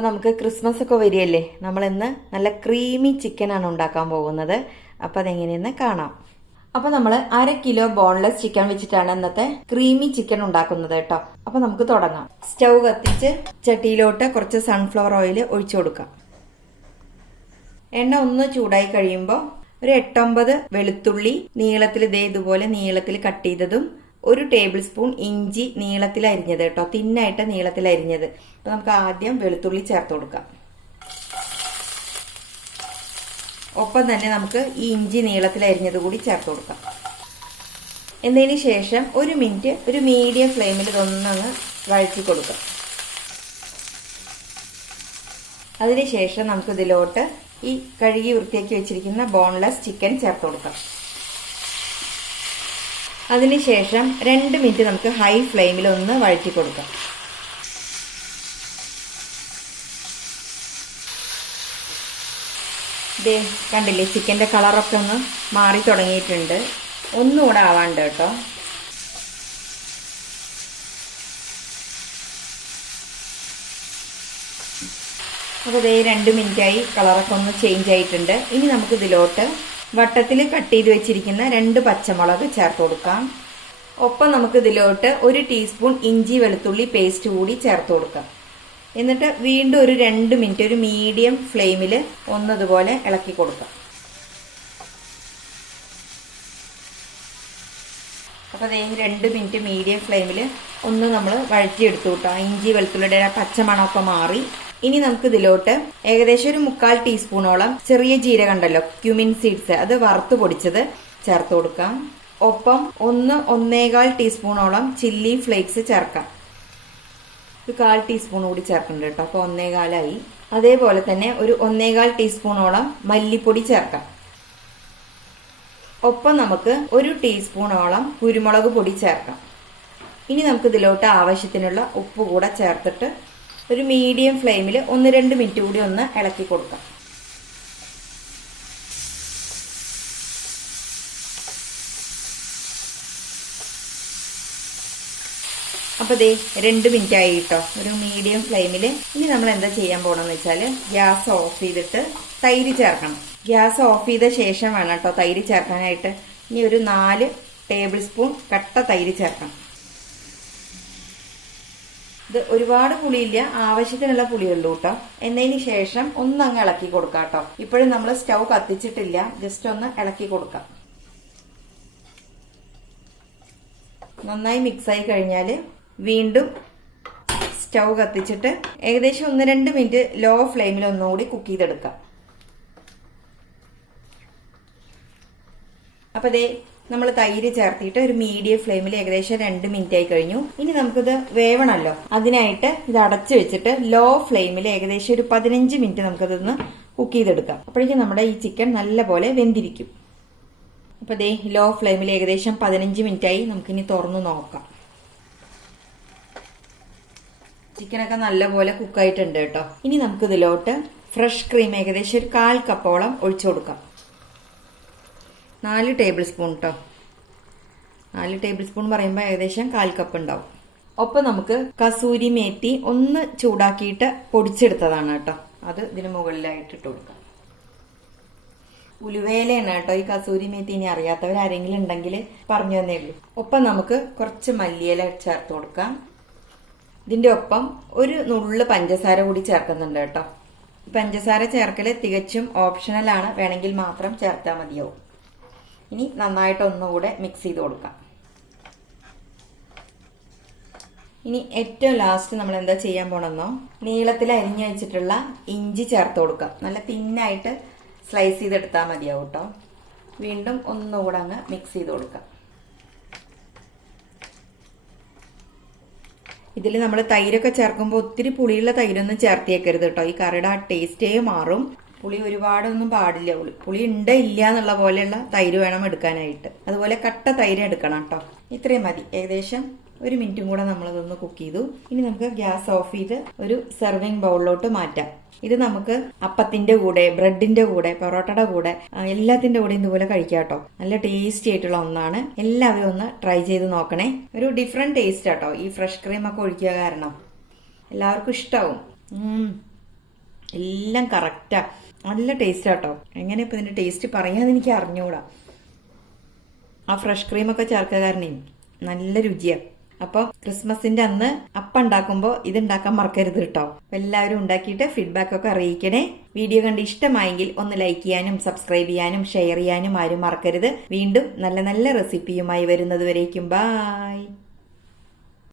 നമുക്ക് ക്രിസ്മസ് ഒക്കെ വരികയല്ലേ? നമ്മൾ ഇന്ന് നല്ല ക്രീമി ചിക്കനാണ് ഉണ്ടാക്കാൻ പോകുന്നത്. അപ്പോൾ അതെങ്ങനെയെന്ന് കാണാം. അപ്പോൾ നമ്മൾ അര കിലോ ബോൺലെസ് ചിക്കൻ വെച്ചിട്ടാണ് ഇന്നത്തെ ക്രീമി ചിക്കൻ ഉണ്ടാക്കുന്നത് കേട്ടോ. അപ്പോൾ നമുക്ക് തുടങ്ങാം. സ്റ്റൗ കത്തിച്ച് ചട്ടിയിലോട്ട് കുറച്ച് സൺഫ്ലവർ ഓയിൽ ഒഴിച്ചു കൊടുക്കാം. എണ്ണ ഒന്ന് ചൂടായി കഴിയുമ്പോൾ ഒരു എട്ടൊമ്പത് വെളുത്തുള്ളി നീളത്തിൽ ഇതേ ഇതുപോലെ നീളത്തിൽ കട്ട് ചെയ്തതും ഒരു ടേബിൾ സ്പൂൺ ഇഞ്ചി നീളത്തിൽ അരിഞ്ഞത് കേട്ടോ. തിന്നായിട്ട് നീളത്തിൽ അരിഞ്ഞത് അപ്പൊ നമുക്ക് ആദ്യം വെളുത്തുള്ളി ചേർത്ത് കൊടുക്കാം. ഒപ്പം തന്നെ നമുക്ക് ഈ ഇഞ്ചി നീളത്തിൽ അരിഞ്ഞത് കൂടി ചേർത്ത് കൊടുക്കാം. എന്നതിന് ശേഷം ഒരു മിനിറ്റ് ഒരു മീഡിയം ഫ്ലെയിമിൽ ഇതൊന്നങ്ങ് വഴറ്റി കൊടുക്കാം. അതിനുശേഷം നമുക്കിതിലോട്ട് ഈ കഴുകി വൃത്തിയാക്കി വെച്ചിരിക്കുന്ന ബോൺലെസ് ചിക്കൻ ചേർത്ത് കൊടുക്കാം. അതിനുശേഷം രണ്ട് മിനിറ്റ് നമുക്ക് ഹൈ ഫ്ലെയിമിൽ ഒന്ന് വഴറ്റി കൊടുക്കാം. ദേ കണ്ടില്ലേ ചിക്കന്റെ കളറൊക്കെ ഒന്ന് മാറി തുടങ്ങിയിട്ടുണ്ട്. ഒന്നുകൂടെ ആവാണ്ട് കേട്ടോ. അപ്പോൾ ദേ രണ്ട് മിനിറ്റായി കളറൊക്കെ ഒന്ന് ചേഞ്ച് ആയിട്ടുണ്ട്. ഇനി നമുക്ക് ഇതിലോട്ട് വട്ടത്തിൽ കട്ട് ചെയ്ത് വെച്ചിരിക്കുന്ന രണ്ട് പച്ചമുളക് ചേർത്ത് കൊടുക്കാം. ഒപ്പം നമുക്ക് ഇതിലോട്ട് ഒരു ടീസ്പൂൺ ഇഞ്ചി വെളുത്തുള്ളി പേസ്റ്റ് കൂടി ചേർത്ത് കൊടുക്കാം. എന്നിട്ട് വീണ്ടും ഒരു രണ്ട് മിനിറ്റ് ഒരു മീഡിയം ഫ്ലെയിമിൽ ഒന്നതുപോലെ ഇളക്കി കൊടുക്കാം. അപ്പോൾ അതേ രണ്ട് മിനിറ്റ് മീഡിയം ഫ്ലെയിമിൽ ഒന്ന് നമ്മൾ വഴറ്റിയെടുത്തു കിട്ടാം. ഇഞ്ചി വെളുത്തുള്ളിയുടെ പച്ചമണമൊക്കെ മാറി. ഇനി നമുക്ക് ഇതിലോട്ട് ഏകദേശം ഒരു മുക്കാൽ ടീസ്പൂണോളം ചെറിയ ജീരകം ഉണ്ടല്ലോ ക്യുമിൻ സീഡ്സ് അത് വറുത്ത് പൊടിച്ചത് ചേർത്ത് കൊടുക്കാം. ഒപ്പം ഒന്ന് ഒന്നേകാൽ ടീസ്പൂണോളം ചില്ലി ഫ്ലേക്സ് ചേർക്കാം. ഒരു കാൽ ടീസ്പൂൺ കൂടി ചേർക്കുന്നുണ്ട് കേട്ടോ അപ്പോൾ ഒന്നേകാലായി. അതേപോലെ തന്നെ ഒരു ഒന്നേകാൽ ടീസ്പൂണോളം മല്ലിപ്പൊടി ചേർക്കാം. ഒപ്പം നമുക്ക് ഒരു ടീസ്പൂണോളം കുരുമുളക് പൊടി ചേർക്കാം. ഇനി നമുക്ക് ഇതിലോട്ട് ആവശ്യത്തിനുള്ള ഉപ്പ് കൂടെ ചേർത്തിട്ട് ഒരു മീഡിയം ഫ്ലെയിമിൽ ഒന്ന് രണ്ട് മിനിറ്റ് കൂടി ഒന്ന് ഇളക്കി കൊടുക്കാം. അപ്പോൾ ദേ രണ്ട് മിനിറ്റ് ആയി കേട്ടോ ഒരു മീഡിയം ഫ്ലെയിമിൽ ഇനി നമ്മൾ എന്താ ചെയ്യാൻ പോകണമെന്ന് വെച്ചാൽ ഗ്യാസ് ഓഫ് ചെയ്തിട്ട് തൈര് ചേർക്കണം. ഗ്യാസ് ഓഫ് ചെയ്ത ശേഷം വേണം കേട്ടോ തൈര് ചേർക്കാനായിട്ട്. ഇനി ഒരു നാല് ടേബിൾ സ്പൂൺ കട്ട തൈര് ചേർക്കണം. ഇത് ഒരുപാട് പുളിയില്ല. ആവശ്യത്തിനുള്ള പുളിയുള്ളൂ കേട്ടോ. എന്നതിന് ശേഷം ഒന്ന് അങ്ങ് ഇളക്കി കൊടുക്കാം കേട്ടോ. ഇപ്പോഴും നമ്മൾ സ്റ്റൗ കത്തിച്ചിട്ടില്ല. ജസ്റ്റ് ഒന്ന് ഇളക്കി കൊടുക്കാം. നന്നായി മിക്സ് ആയി കഴിഞ്ഞാൽ വീണ്ടും സ്റ്റൗ കത്തിച്ചിട്ട് ഏകദേശം ഒന്ന് രണ്ട് മിനിറ്റ് ലോ ഫ്ലെയിമിൽ ഒന്നുകൂടി കുക്ക് ചെയ്തെടുക്കാം. അപ്പൊ ദേ നമ്മൾ തൈര് ചേർത്തിട്ട് ഒരു മീഡിയം ഫ്ലെയിമിൽ ഏകദേശം രണ്ട് മിനിറ്റ് ആയി കഴിഞ്ഞു. ഇനി നമുക്കിത് വേവണല്ലോ. അതിനായിട്ട് ഇത് അടച്ചു വെച്ചിട്ട് ലോ ഫ്ലെയിമിൽ ഏകദേശം ഒരു പതിനഞ്ച് മിനിറ്റ് നമുക്കതൊന്ന് കുക്ക് ചെയ്തെടുക്കാം. അപ്പോഴേക്കും നമ്മുടെ ഈ ചിക്കൻ നല്ലപോലെ വെന്തിരിക്കും. അപ്പൊ ദേ ലോ ഫ്ലെയിമിൽ ഏകദേശം പതിനഞ്ച് മിനിറ്റ് ആയി നമുക്കിനി തുറന്നു നോക്കാം. ചിക്കനൊക്കെ നല്ലപോലെ കുക്കായിട്ടുണ്ട് കേട്ടോ. ഇനി നമുക്കിതിലോട്ട് ഫ്രഷ് ക്രീം ഏകദേശം ഒരു കാൽ കപ്പോളം ഒഴിച്ചു കൊടുക്കാം. നാല് ടേബിൾ സ്പൂൺ കേട്ടോ നാല് ടേബിൾ സ്പൂൺ പറയുമ്പോൾ ഏകദേശം കാൽ കപ്പ് ഉണ്ടാവും. ഒപ്പം നമുക്ക് കസൂരി മേത്തി ഒന്ന് ചൂടാക്കിയിട്ട് പൊടിച്ചെടുത്തതാണ് കേട്ടോ. അത് ഇതിന് മുകളിലായിട്ട് ഇട്ട് കൊടുക്കാം. ഉലുവേലയാണ് കേട്ടോ ഈ കസൂരി മേത്തി ഇനി അറിയാത്തവർ ആരെങ്കിലും ഉണ്ടെങ്കിൽ പറഞ്ഞു തന്നേ ഉള്ളൂ. ഒപ്പം നമുക്ക് കുറച്ച് മല്ലിയില ചേർത്ത് കൊടുക്കാം. ഇതിന്റെ ഒപ്പം ഒരു നുള്ള് പഞ്ചസാര കൂടി ചേർക്കുന്നുണ്ട് കേട്ടോ. പഞ്ചസാര ചേർക്കൽ തികച്ചും ഓപ്ഷണലാണ് വേണമെങ്കിൽ മാത്രം ചേർത്താൽ മതിയാവും. ഇനി നന്നായിട്ട് ഒന്നുകൂടെ മിക്സ് ചെയ്ത് കൊടുക്കാം. ഇനി ഏറ്റവും ലാസ്റ്റ് നമ്മൾ എന്താ ചെയ്യാൻ പോണെന്നോ? നീളത്തിൽ അരിഞ്ഞു വെച്ചിട്ടുള്ള ഇഞ്ചി ചേർത്ത് കൊടുക്കാം. നല്ല തിന്നായിട്ട് സ്ലൈസ് ചെയ്തെടുത്താൽ മതിയാവും കേട്ടോ വീണ്ടും ഒന്നുകൂടെ അങ്ങ് മിക്സ് ചെയ്ത് കൊടുക്കാം. ഇതിൽ നമ്മൾ തൈരൊക്കെ ചേർക്കുമ്പോൾ ഒത്തിരി പുളിയുള്ള തൈരൊന്നും ചേർത്തിയേക്കരുത് കേട്ടോ ഈ കറിയുടെ ആ ടേസ്റ്റേ മാറും. പുളി ഒരുപാടൊന്നും പാടില്ല. പുളി പുളി ഉണ്ട് ഇല്ല എന്നുള്ള പോലെയുള്ള തൈര് വേണം എടുക്കാനായിട്ട്. അതുപോലെ കട്ട തൈര് എടുക്കണം കേട്ടോ ഇത്രയും മതി. ഏകദേശം ഒരു മിനിറ്റും കൂടെ നമ്മളിതൊന്ന് കുക്ക് ചെയ്തു. ഇനി നമുക്ക് ഗ്യാസ് ഓഫ് ചെയ്ത് ഒരു സെർവിങ് ബൗളിലോട്ട് മാറ്റാം. ഇത് നമുക്ക് അപ്പത്തിന്റെ കൂടെ ബ്രെഡിന്റെ കൂടെ പൊറോട്ടയുടെ കൂടെ എല്ലാത്തിന്റെ കൂടെ ഇതുപോലെ കഴിക്കാം കേട്ടോ നല്ല ടേസ്റ്റി ആയിട്ടുള്ള ഒന്നാണ്. എല്ലാവരും ഒന്ന് ട്രൈ ചെയ്ത് നോക്കണേ. ഒരു ഡിഫറെന്റ് ടേസ്റ്റ് ആട്ടോ ഈ ഫ്രഷ് ക്രീം ഒക്കെ ഒഴിക്കുക കാരണം. എല്ലാവർക്കും ഇഷ്ടാവും. എല്ലാം കറക്റ്റാ നല്ല ടേസ്റ്റ് ആട്ടോ എങ്ങനെ ഇപ്പൊ ഇതിന്റെ ടേസ്റ്റ് പറയാന്ന് എനിക്ക് അറിഞ്ഞുകൂടാ ആ ഫ്രഷ് ക്രീമൊക്കെ ചേർക്കുക കാരണേ നല്ല രുചിയാ. അപ്പോൾ ക്രിസ്മസിന്റെ അന്ന് അപ്പം ഉണ്ടാക്കുമ്പോൾ ഇത് ഉണ്ടാക്കാൻ മറക്കരുത് കേട്ടോ എല്ലാവരും ഉണ്ടാക്കിയിട്ട് ഫീഡ്ബാക്ക് ഒക്കെ അറിയിക്കണേ. വീഡിയോ കണ്ട് ഇഷ്ടമായെങ്കിൽ ഒന്ന് ലൈക്ക് ചെയ്യാനും സബ്സ്ക്രൈബ് ചെയ്യാനും ഷെയർ ചെയ്യാനും ആരും മറക്കരുത്. വീണ്ടും നല്ല നല്ല റെസിപ്പിയുമായി വരുന്നത് വരേക്കും.